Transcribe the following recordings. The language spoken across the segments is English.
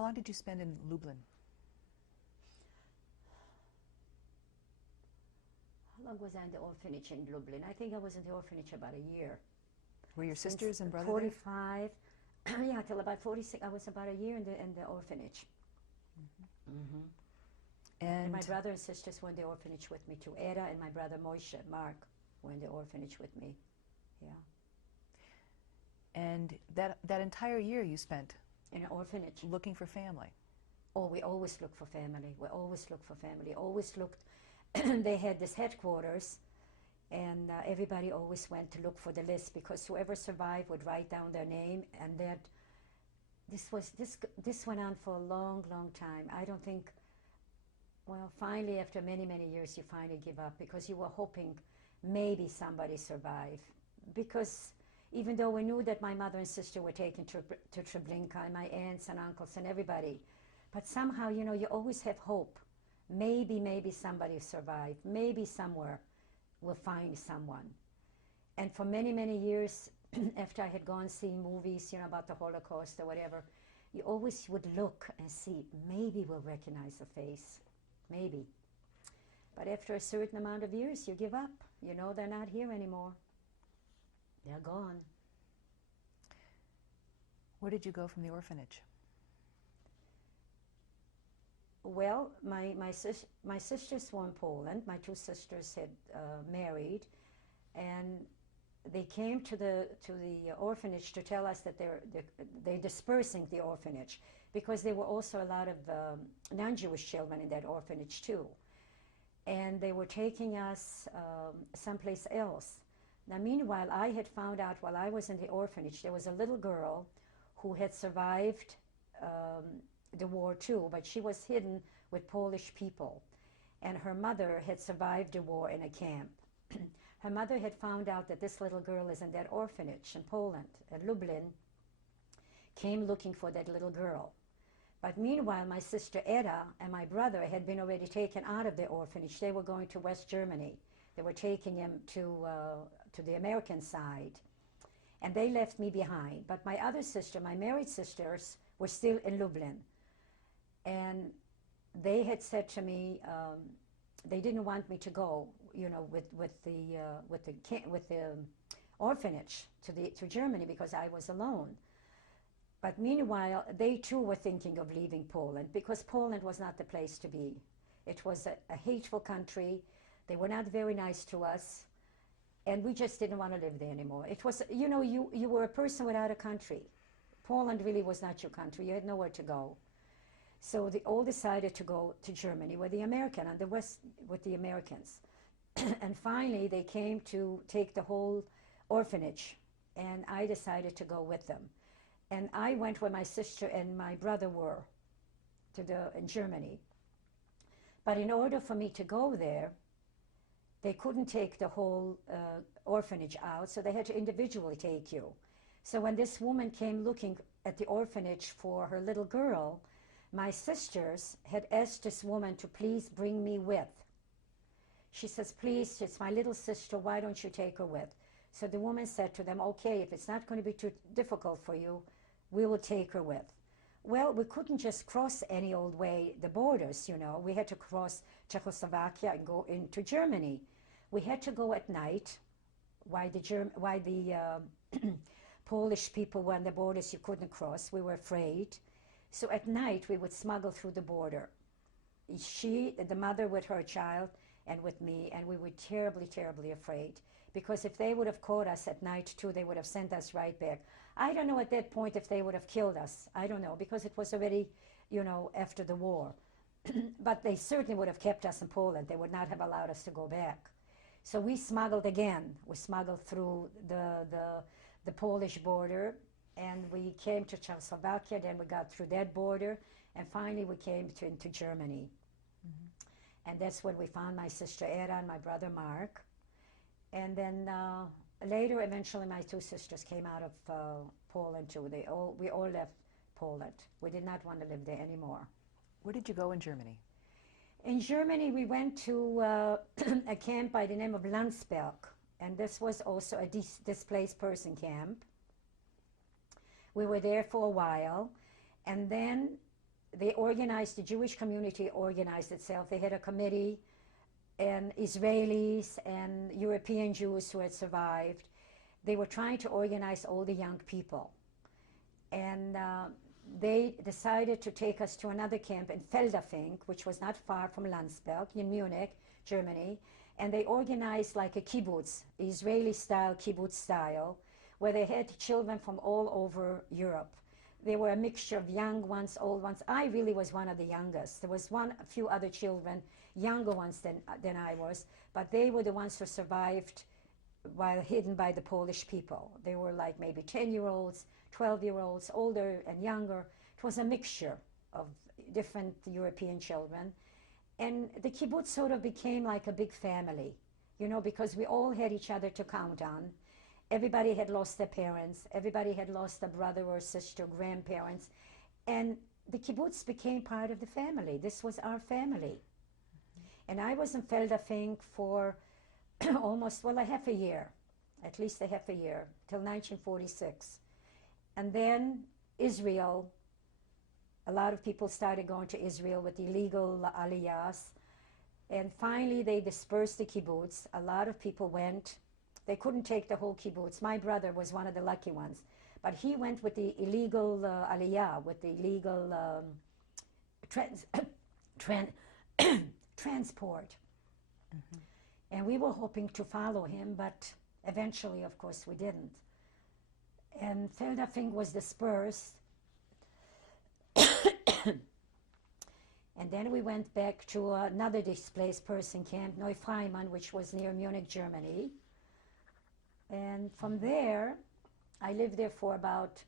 How long did you spend in Lublin? How long was I in the orphanage in Lublin? I think I was in the orphanage about a year. Were your Since sisters and brother 45, yeah, till about 46. I was about a year in the orphanage. And my brother and sisters were in the orphanage with me too. Era and my brother Moshe, Mark, were in the orphanage with me. Yeah. And that entire year you spent in an orphanage looking for family. Oh, we always looked for family. We always looked for family. Always looked. They had this headquarters, and everybody always went to look for the list, because whoever survived would write down their name, and that this went on for a long, long time. I don't think. Well, finally, after many, many years, you finally give up, because you were hoping maybe somebody survived. Because even though we knew that my mother and sister were taken to Treblinka, and my aunts and uncles and everybody, but somehow, you know, you always have hope. Maybe somebody survived. Maybe somewhere we'll find someone. And for many, many years, after I had gone seeing movies, you know, about the Holocaust or whatever, you always would look and see, maybe we'll recognize a face. Maybe. But after a certain amount of years, you give up. You know they're not here anymore. They're gone. Where did you go from the orphanage? Well, my sisters were in Poland. My two sisters had married, and they came to the orphanage to tell us that they're dispersing the orphanage, because there were also a lot of non-Jewish children in that orphanage too, and they were taking us someplace else. Now, meanwhile, I had found out while I was in the orphanage, there was a little girl who had survived the war too, but she was hidden with Polish people, and her mother had survived the war in a camp. Her mother had found out that this little girl is in that orphanage in Poland, at Lublin, came looking for that little girl. But meanwhile, my sister Edda and my brother had been already taken out of the orphanage. They were going to West Germany. They were taking him to the American side. And they left me behind. But my other sister, my married sisters, were still in Lublin. And they had said to me, they didn't want me to go, you know, with the orphanage to Germany, because I was alone. But meanwhile, they too were thinking of leaving Poland, because Poland was not the place to be. It was a hateful country. They were not very nice to us, and we just didn't want to live there anymore. It was, you know, you were a person without a country. Poland really was not your country. You had nowhere to go. So they all decided to go to Germany with the American, and the West with the Americans. And finally, they came to take the whole orphanage, and I decided to go with them. And I went where my sister and my brother were, in Germany. But in order for me to go there, they couldn't take the whole orphanage out, so they had to individually take you. So when this woman came looking at the orphanage for her little girl, my sisters had asked this woman to please bring me with. She says, please, it's my little sister, why don't you take her with? So the woman said to them, okay, if it's not going to be too difficult for you, we will take her with. Well, we couldn't just cross any old way the borders, you know. We had to cross Czechoslovakia and go into Germany. We had to go at night, while the Polish people were on the borders, you couldn't cross. We were afraid. So at night, we would smuggle through the border. She, the mother with her child, and with me, and we were terribly, terribly afraid. Because if they would have caught us at night too, they would have sent us right back. I don't know at that point if they would have killed us. I don't know, because it was already, you know, after the war. But they certainly would have kept us in Poland. They would not have allowed us to go back. So we smuggled again. We smuggled through the Polish border, and we came to Czechoslovakia, then we got through that border, and finally we came into Germany. And that's when we found my sister Era and my brother Mark. And then later, eventually, my two sisters came out of Poland too. We all left Poland. We did not want to live there anymore. Where did you go in Germany? In Germany, we went to a camp by the name of Landsberg, and this was also a displaced person camp. We were there for a while, and then they organized, the Jewish community organized itself. They had a committee, and Israelis and European Jews who had survived. They were trying to organize all the young people. And they decided to take us to another camp in Feldafing, which was not far from Landsberg in Munich, Germany. And they organized like a kibbutz, Israeli-style kibbutz style, where they had children from all over Europe. They were a mixture of young ones, old ones. I really was one of the youngest. There was a few other children, younger ones than I was, but they were the ones who survived while hidden by the Polish people. They were like maybe 10-year-olds, 12-year-olds, older and younger. It was a mixture of different European children. And the kibbutz sort of became like a big family, you know, because we all had each other to count on. Everybody had lost their parents. Everybody had lost a brother or sister, grandparents. And the kibbutz became part of the family. This was our family. And I was in Feldafing for almost, well, a half a year, at least a half a year, till 1946. And then Israel, a lot of people started going to Israel with illegal aliyahs. And finally they dispersed the kibbutz. A lot of people went. They couldn't take the whole kibbutz. My brother was one of the lucky ones. But he went with the illegal aliyah, with the illegal transport. Mm-hmm. And we were hoping to follow him, but eventually, of course, we didn't. And Feldafing was dispersed. And then we went back to another displaced person camp, Neufreimann, which was near Munich, Germany. And from there, I lived there for about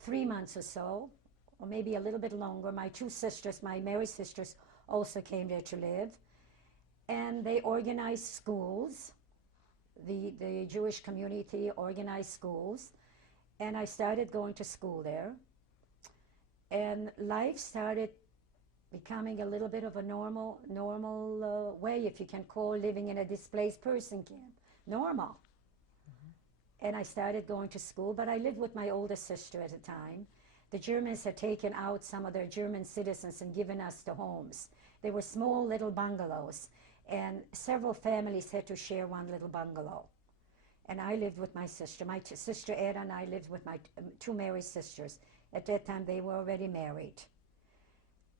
3 months or so, or maybe a little bit longer. My two sisters, my married sisters, also came there to live. And they organized schools. The Jewish community organized schools. And I started going to school there. And life started becoming a little bit of a normal way, if you can call living in a displaced person camp normal. And I started going to school, but I lived with my older sister at the time. The Germans had taken out some of their German citizens and given us the homes. They were small little bungalows, and several families had to share one little bungalow. And I lived with my sister. My sister Ada and I lived with my two married sisters. At that time, they were already married.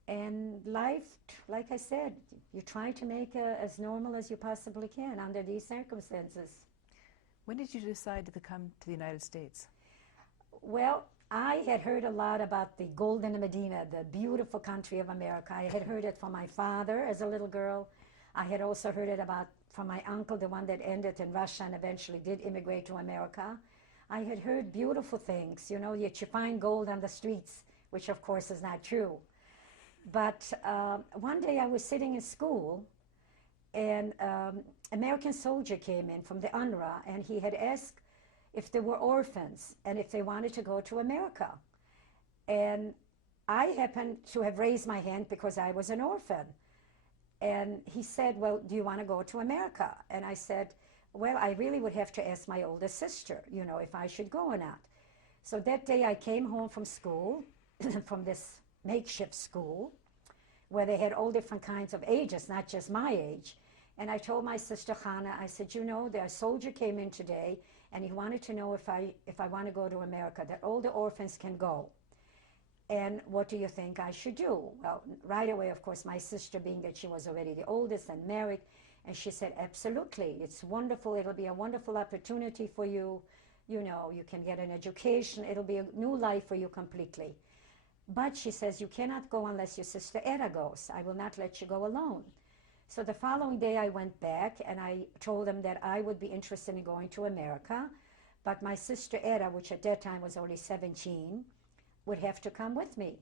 And life, like I said, you try to make it as normal as you possibly can under these circumstances. When did you decide to come to the United States? Well, I had heard a lot about the Golden Medina, the beautiful country of America. I had heard it from my father as a little girl. I had also heard it from my uncle, the one that ended in Russia and eventually did immigrate to America. I had heard beautiful things, you know, yet you find gold on the streets, which of course is not true. But one day I was sitting in school, and American soldier came in from the UNRWA, and he had asked if there were orphans and if they wanted to go to America. And I happened to have raised my hand because I was an orphan. And he said, well, do you want to go to America? And I said, well, I really would have to ask my older sister, you know, if I should go or not. So that day I came home from school, from this makeshift school, where they had all different kinds of ages, not just my age. And I told my sister Hannah, I said, you know, their soldier came in today, and he wanted to know if I want to go to America, that all the orphans can go. And what do you think I should do? Well, right away, of course, my sister, being that she was already the oldest and married, and she said, absolutely, it's wonderful. It'll be a wonderful opportunity for you. You know, you can get an education. It'll be a new life for you completely. But she says, you cannot go unless your sister Eda goes. I will not let you go alone. So the following day I went back and I told them that I would be interested in going to America, but my sister Eda, which at that time was only 17, would have to come with me.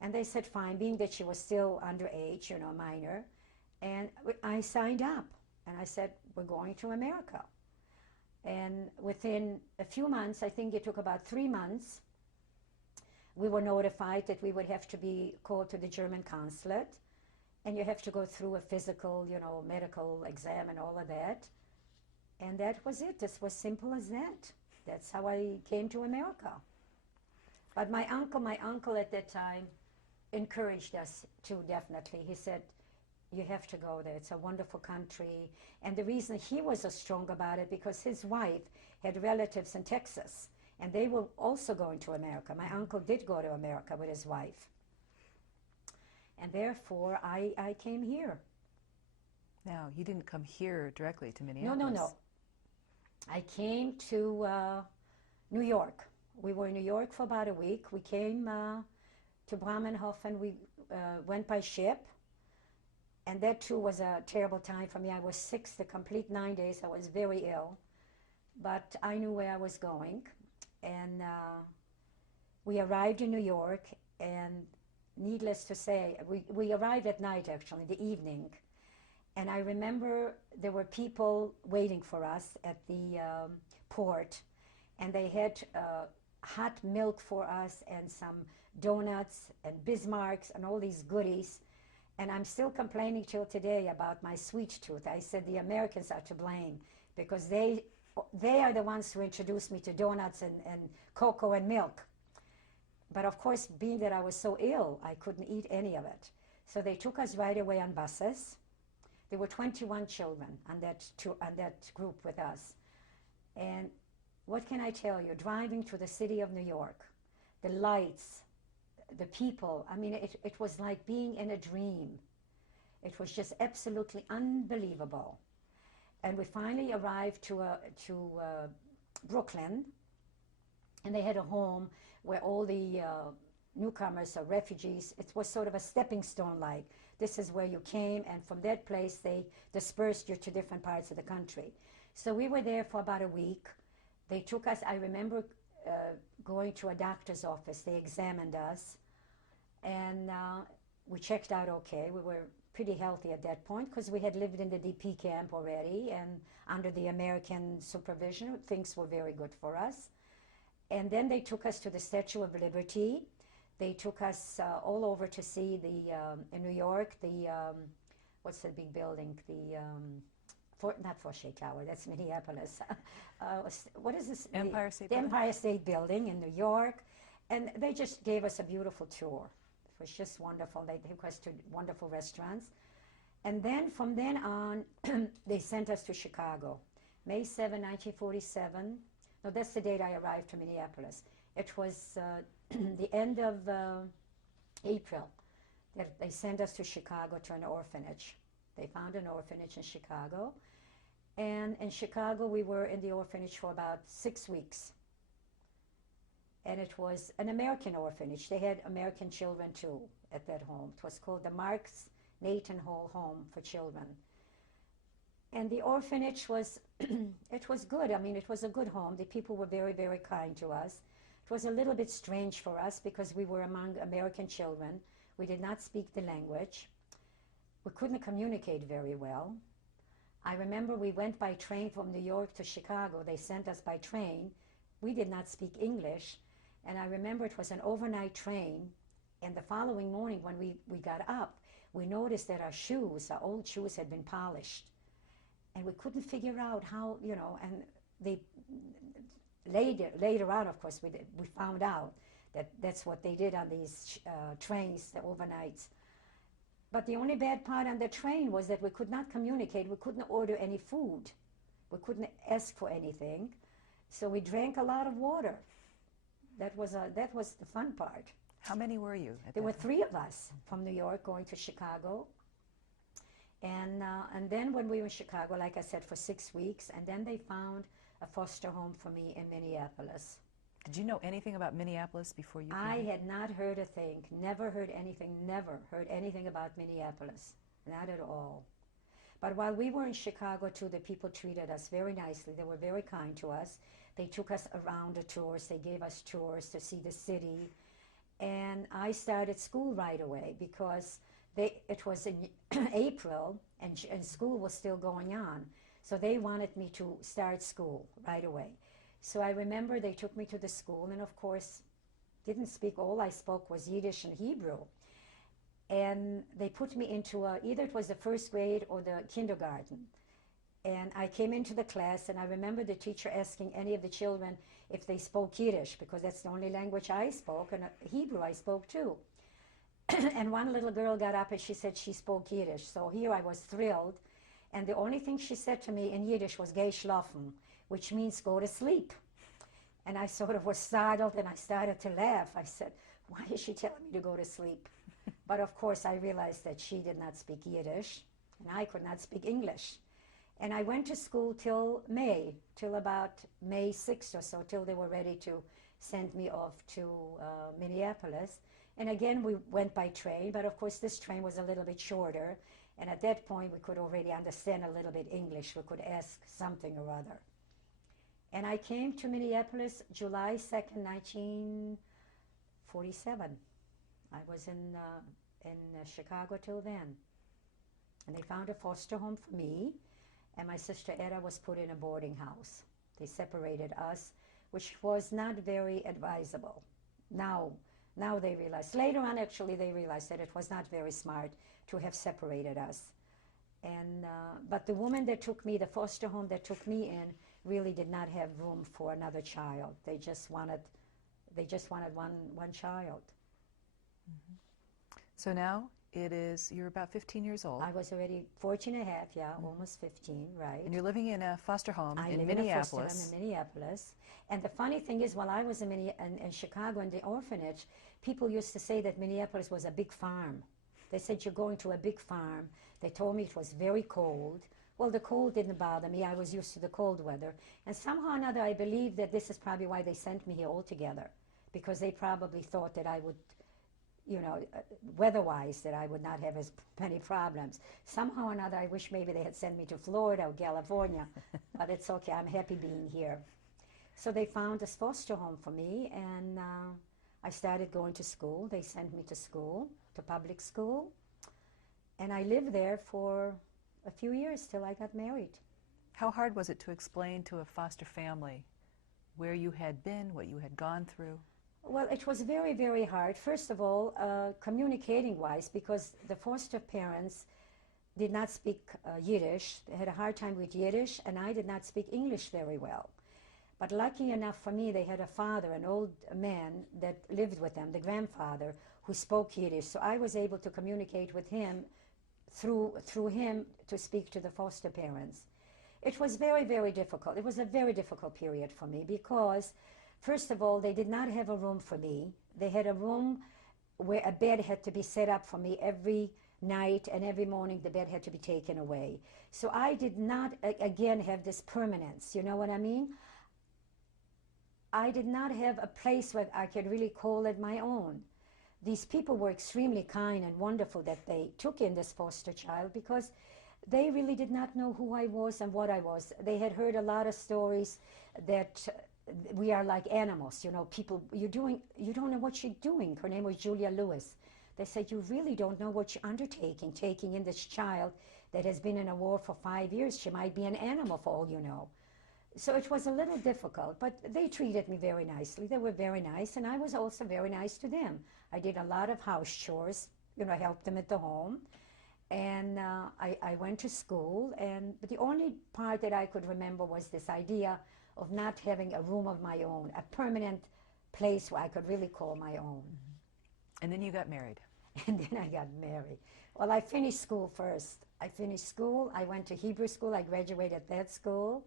And they said, fine, being that she was still underage, you know, minor. And I signed up and I said, we're going to America. And within a few months, I think it took about 3 months, we were notified that we would have to be called to the German consulate, and you have to go through a physical, you know, medical exam and all of that. And that was it. This was simple as that. That's how I came to America. But my uncle at that time, encouraged us to, definitely. He said, you have to go there. It's a wonderful country. And the reason he was so strong about it, because his wife had relatives in Texas, and they were also going to America. My uncle did go to America with his wife. And therefore, I came here. Now, you didn't come here directly to No, Minneapolis. no. I came to New York. We were in New York for about a week. We came to Bremenhofen. We went by ship. And that too was a terrible time for me. I was sick the complete 9 days. I was very ill. But I knew where I was going. And we arrived in New York. And needless to say, we arrived at night, actually, the evening. And I remember there were people waiting for us at the port. And they had hot milk for us and some donuts and Bismarcks and all these goodies. And I'm still complaining till today about my sweet tooth. I said the Americans are to blame because they are the ones who introduced me to donuts and cocoa and milk. But of course, being that I was so ill, I couldn't eat any of it. So they took us right away on buses. There were 21 children on that group with us. And what can I tell you? Driving to the city of New York, the lights, the people, I mean, it was like being in a dream. It was just absolutely unbelievable. And we finally arrived to Brooklyn, and they had a home where all the newcomers or refugees, it was sort of a stepping stone like. This is where you came, and from that place they dispersed you to different parts of the country. So we were there for about a week. They took us, I remember going to a doctor's office. They examined us, and we checked out okay. We were pretty healthy at that point because we had lived in the DP camp already, and under the American supervision, things were very good for us. And then they took us to the Statue of Liberty. They took us all over to see in New York, what's the big building? Not Foshay Tower, that's Minneapolis. What is this? Empire State The Building? Empire State Building in New York. And they just gave us a beautiful tour. It was just wonderful. They took us to wonderful restaurants. And then from then on, they sent us to Chicago. May 7, 1947. No, that's the date I arrived to Minneapolis. It was the end of April that they sent us to Chicago to an orphanage. They found an orphanage in Chicago. And in Chicago, we were in the orphanage for about 6 weeks. And it was an American orphanage. They had American children too at that home. It was called the Marks Nathan Hall Home for Children. And the orphanage was, it was good. I mean, it was a good home. The people were very, very kind to us. It was a little bit strange for us because we were among American children. We did not speak the language. We couldn't communicate very well. I remember we went by train from New York to Chicago. They sent us by train. We did not speak English. And I remember it was an overnight train. And the following morning when we got up, we noticed that our shoes, our old shoes, had been polished. And we couldn't figure out how, you know, and they later on, of course, we found out that that's what they did on these trains, the overnights. But the only bad part on the train was that we could not communicate. We couldn't order any food. We couldn't ask for anything. So we drank a lot of water. That was the fun part. How many were you? There were 3 of us from New York going to Chicago. And then when we were in Chicago, like I said, for 6 weeks, and then they found a foster home for me in Minneapolis. Did you know anything about Minneapolis before you came? I had not heard a thing, never heard anything about Minneapolis, not at all. But while we were in Chicago too, the people treated us very nicely. They were very kind to us. They took us around the tours. They gave us tours to see the city. And I started school right away because it was in April and school was still going on. So they wanted me to start school right away. So I remember they took me to the school and of course didn't speak. All I spoke was Yiddish and Hebrew. And they put me into either it was the first grade or the kindergarten. And I came into the class and I remember the teacher asking any of the children if they spoke Yiddish because that's the only language I spoke, and Hebrew I spoke too. And one little girl got up and she said she spoke Yiddish. So here I was thrilled. And the only thing she said to me in Yiddish was geh schlafen, which means go to sleep. And I sort of was startled and I started to laugh. I said, why is she telling me to go to sleep? But of course I realized that she did not speak Yiddish and I could not speak English. And I went to school till May, till about May 6th or so, till they were ready to send me off to Minneapolis. And again, we went by train, but of course this train was a little bit shorter. And at that point, we could already understand a little bit English. We could ask something or other. And I came to Minneapolis July 2nd, 1947. I was in Chicago till then. And they found a foster home for me. And my sister Etta was put in a boarding house. They separated us, which was not very advisable. Now they realized. Later on, actually, they realized that it was not very smart to have separated us. And but the woman that took me, the foster home that took me in, really did not have room for another child. They just wanted one child. Mm-hmm. So now you're about 15 years old. I was already 14 and a half, yeah, almost 15, right. And you're living in a foster home in Minneapolis. I live in a foster home in Minneapolis. And the funny thing is, while I was in Chicago in the orphanage, people used to say that Minneapolis was a big farm. They said, you're going to a big farm. They told me it was very cold. Well, the cold didn't bother me. I was used to the cold weather. And somehow or another, I believe that this is probably why they sent me here altogether, because they probably thought that I would, weather-wise, that I would not have as many problems. Somehow or another, I wish maybe they had sent me to Florida or California, but it's okay. I'm happy being here. So they found this foster home for me, and I started going to school. They sent me to school, to public school, and I lived there for a few years till I got married. How hard was it to explain to a foster family where you had been, what you had gone through? Well, it was very, very hard. First of all, communicating-wise, because the foster parents did not speak Yiddish. They had a hard time with Yiddish, and I did not speak English very well. But lucky enough for me, they had a father, an old man that lived with them, the grandfather, who spoke Yiddish. So I was able to communicate with him through him to speak to the foster parents. It was very, very difficult. It was a very difficult period for me because, first of all, they did not have a room for me. They had a room where a bed had to be set up for me every night, and every morning the bed had to be taken away. So I did not, again, have this permanence. You know what I mean? I did not have a place where I could really call it my own. These people were extremely kind and wonderful that they took in this foster child, because they really did not know who I was and what I was. They had heard a lot of stories that we are like animals, people, you don't know what you're doing. Her name was Julia Lewis. They said, you really don't know what you're undertaking, taking in this child that has been in a war for 5 years. She might be an animal for all you know. So it was a little difficult, but they treated me very nicely. They were very nice, and I was also very nice to them. I did a lot of house chores, helped them at the home. And I went to school, but the only part that I could remember was this idea of not having a room of my own, a permanent place where I could really call my own. Mm-hmm. And then you got married. And then I got married. Well, I finished school first. I finished school. I went to Hebrew school. I graduated that school.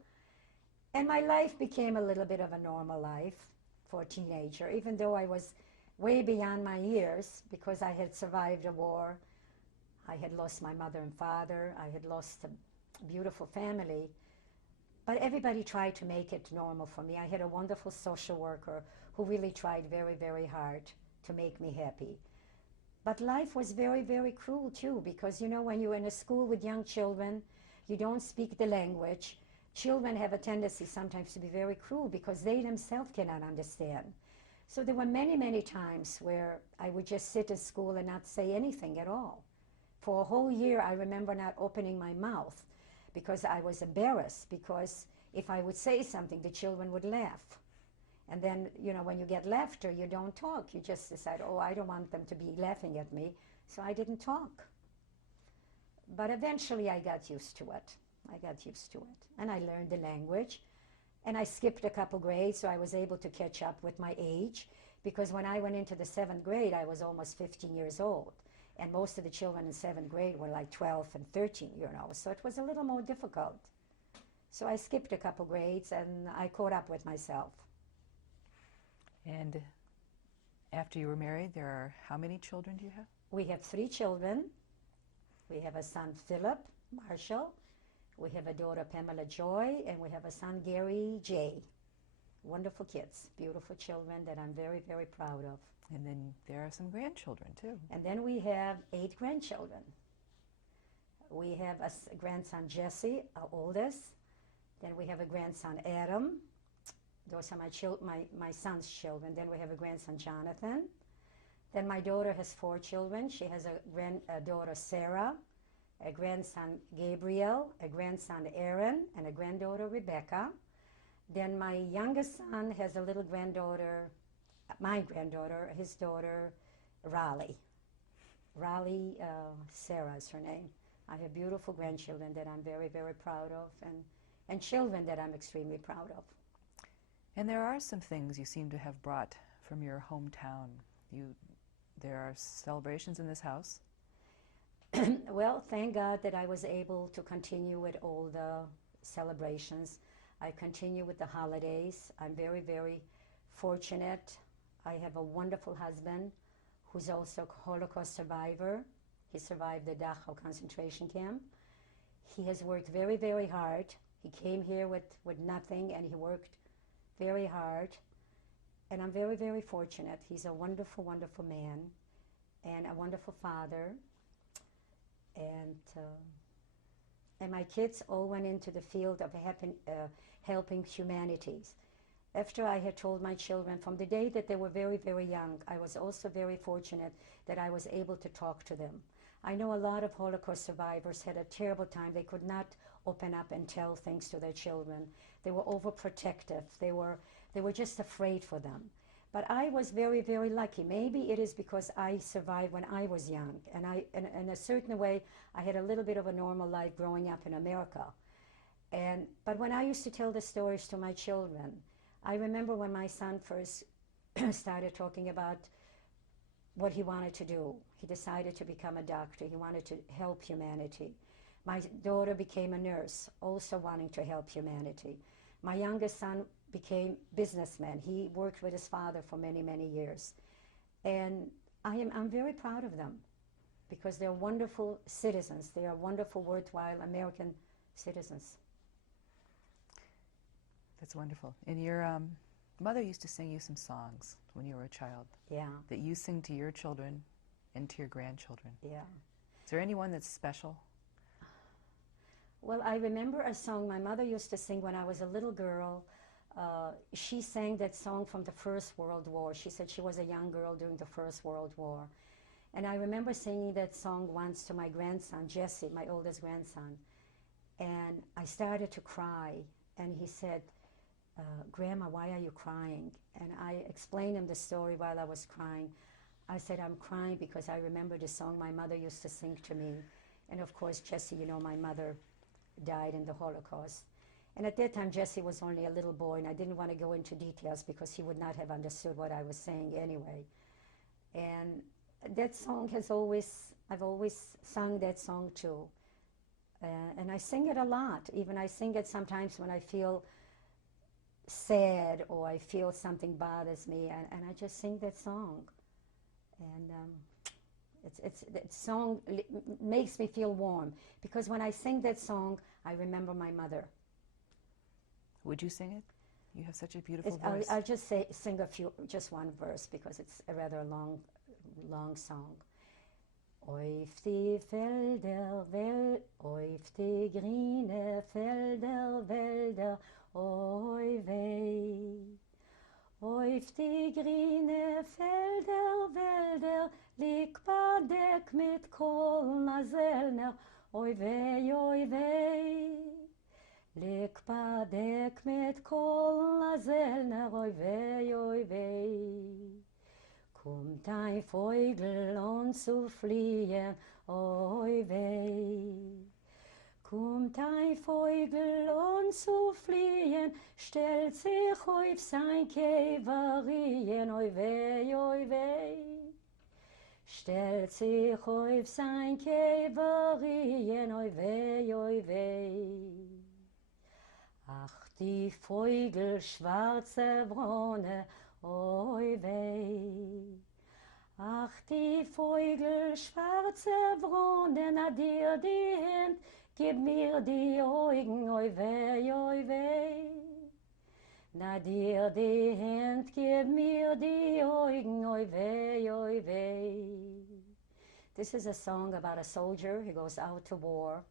And my life became a little bit of a normal life for a teenager, even though I was way beyond my years, because I had survived a war. I had lost my mother and father. I had lost a beautiful family. But everybody tried to make it normal for me. I had a wonderful social worker who really tried very, very hard to make me happy. But life was very, very cruel too, because when you're in a school with young children, you don't speak the language. Children have a tendency sometimes to be very cruel because they themselves cannot understand. So there were many, many times where I would just sit in school and not say anything at all. For a whole year, I remember not opening my mouth because I was embarrassed, because if I would say something, the children would laugh. And then, when you get laughter, you don't talk. You just decide, oh, I don't want them to be laughing at me, so I didn't talk. But eventually I got used to it. And I learned the language. And I skipped a couple grades, so I was able to catch up with my age, because when I went into the 7th grade, I was almost 15 years old. And most of the children in 7th grade were like 12 and 13, you know, so it was a little more difficult. So I skipped a couple grades and I caught up with myself. And after you were married, there are how many children do you have? We have 3 children. We have a son, Philip Marshall. We have a daughter, Pamela Joy, and we have a son, Gary J. Wonderful kids, beautiful children that I'm very, very proud of. And then there are some grandchildren, too. And then we have 8 grandchildren. We have a grandson, Jesse, our oldest. Then we have a grandson, Adam. Those are my son's children. Then we have a grandson, Jonathan. Then my daughter has 4 children. She has a daughter, Sarah, a grandson, Gabriel, a grandson, Aaron, and a granddaughter, Rebecca. Then my youngest son has a little granddaughter, my granddaughter, his daughter, Raleigh. Raleigh, Sarah is her name. I have beautiful grandchildren that I'm very, very proud of, and children that I'm extremely proud of. And there are some things you seem to have brought from your hometown. There are celebrations in this house. Well, thank God that I was able to continue with all the celebrations. I continue with the holidays. I'm very, very fortunate. I have a wonderful husband who's also a Holocaust survivor. He survived the Dachau concentration camp. He has worked very, very hard. He came here with nothing, and he worked very hard. And I'm very, very fortunate. He's a wonderful, wonderful man and a wonderful father. And my kids all went into the field of helping humanities. After I had told my children from the day that they were very, very young, I was also very fortunate that I was able to talk to them. I know a lot of Holocaust survivors had a terrible time. They could not open up and tell things to their children. They were overprotective. They were just afraid for them. But I was very, very lucky. Maybe it is because I survived when I was young, and in a certain way, I had a little bit of a normal life growing up in America. But when I used to tell the stories to my children, I remember when my son first started talking about what he wanted to do. He decided to become a doctor. He wanted to help humanity. My daughter became a nurse, also wanting to help humanity. My youngest son became a businessman. He worked with his father for many, many years. And I'm very proud of them because they're wonderful citizens. They are wonderful, worthwhile American citizens. That's wonderful. And your mother used to sing you some songs when you were a child. Yeah. That you sing to your children and to your grandchildren. Yeah. Is there anyone that's special? Well, I remember a song my mother used to sing when I was a little girl. She sang that song from the First World War. She said she was a young girl during the First World War. And I remember singing that song once to my grandson, Jesse, my oldest grandson. And I started to cry. And he said, Grandma, why are you crying? And I explained him the story while I was crying. I said, I'm crying because I remember the song my mother used to sing to me. And of course, Jesse, you know, my mother died in the Holocaust. And at that time, Jesse was only a little boy, and I didn't want to go into details because he would not have understood what I was saying anyway. And that song I've always sung that song too. And I sing it a lot. Even I sing it sometimes when I feel sad or I feel something bothers me, and I just sing that song. And that song makes me feel warm because when I sing that song, I remember my mother. Would you sing it? You have such a beautiful voice. I'll just sing just one verse because it's a rather long song. Auf die Felder, auf die grüne Felder, Wälder, oi weh. Auf die grüne Felder, Wälder, liegt Badeck mit Kohlnaselner, oi weh, oi weh. Liegt Badeck mit Kohlnaselner, oi weh, oi weh. Kommt ein Vogel und zu fliehen, oi weh. Kommt ein Vogel und zu fliehen, stellt sich auf sein Käferchen, oi weh, oi weh. Stellt sich auf sein Käferchen, oi weh, oi weh. Ach, die Vögel schwarze Brune, oi weh. Ach, die Vögel schwarze Brune, na dir die Hand, gib mir die Augen, oi weh, oi weh. Na dir die Hand, gib mir die Augen, oi weh, oi weh. This is a song about a soldier who goes out to war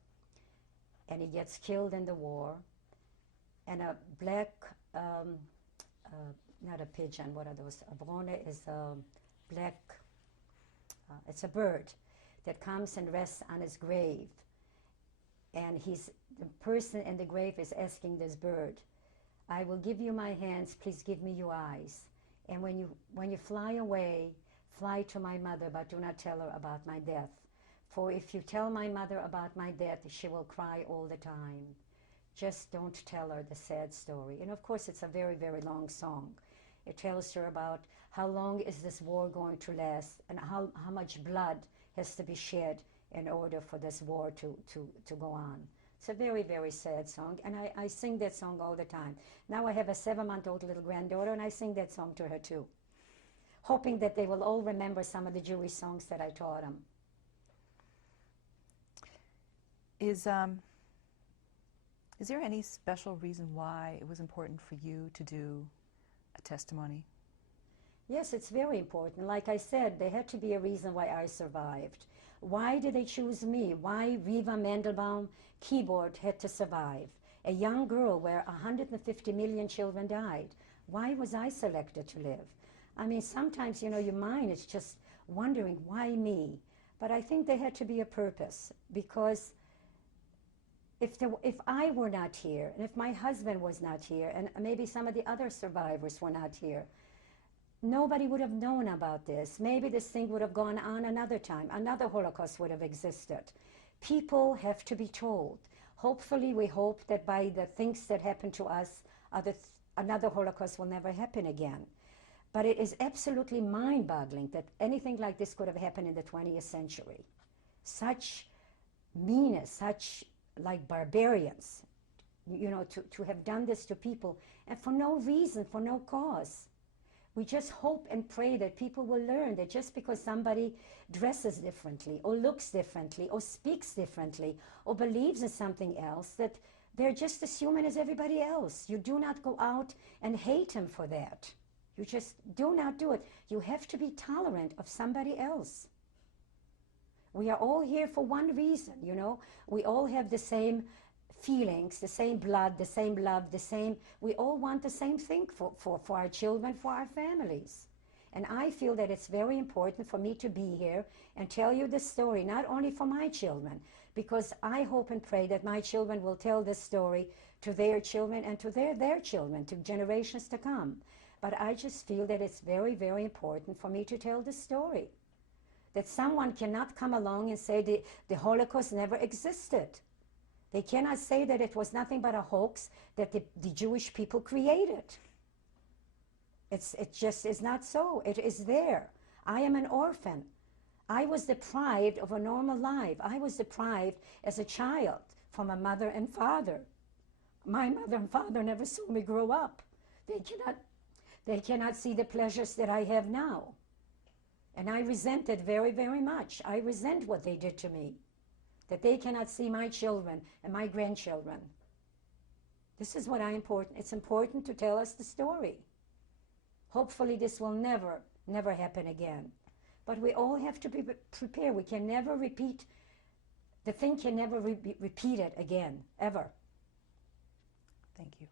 and he gets killed in the war. And a black, not a pigeon, what are those? A brone is a black, it's a bird that comes and rests on his grave. And the person in the grave is asking this bird, I will give you my hands, please give me your eyes. And when you fly away, fly to my mother, but do not tell her about my death. For if you tell my mother about my death, she will cry all the time. Just don't tell her the sad story. And of course, it's a very, very long song. It tells her about how long is this war going to last and how much blood has to be shed in order for this war to go on. It's a very, very sad song, and I sing that song all the time. Now I have a 7-month-old little granddaughter, and I sing that song to her too, hoping that they will all remember some of the Jewish songs that I taught them. Is there any special reason why it was important for you to do a testimony? Yes, it's very important. Like I said, there had to be a reason why I survived. Why did they choose me? Why Reva Kibort had to survive? A young girl where 150 million children died. Why was I selected to live? I mean, sometimes, your mind is just wondering, why me? But I think there had to be a purpose, because if I were not here, and if my husband was not here, and maybe some of the other survivors were not here, nobody would have known about this. Maybe this thing would have gone on another time. Another Holocaust would have existed. People have to be told. Hopefully, we hope that by the things that happen to us, another Holocaust will never happen again. But it is absolutely mind-boggling that anything like this could have happened in the 20th century. Such meanness, such like barbarians, to have done this to people, and for no reason, for no cause. We just hope and pray that people will learn that just because somebody dresses differently, or looks differently, or speaks differently, or believes in something else, that they're just as human as everybody else. You do not go out and hate him for that. You just do not do it. You have to be tolerant of somebody else. We are all here for one reason, We all have the same feelings, the same blood, the same love, we all want the same thing for our children, for our families. And I feel that it's very important for me to be here and tell you this story, not only for my children, because I hope and pray that my children will tell this story to their children and to their children, to generations to come. But I just feel that it's very, very important for me to tell this story. That someone cannot come along and say the Holocaust never existed. They cannot say that it was nothing but a hoax that the Jewish people created. It just is not so. It is there. I am an orphan. I was deprived of a normal life. I was deprived as a child from a mother and father. My mother and father never saw me grow up. They cannot see the pleasures that I have now. And I resent it very, very much. I resent what they did to me, that they cannot see my children and my grandchildren. This is what it's important to tell us the story. Hopefully this will never, never happen again. But we all have to be prepared. We can never repeat, the thing can never be repeated again, ever. Thank you.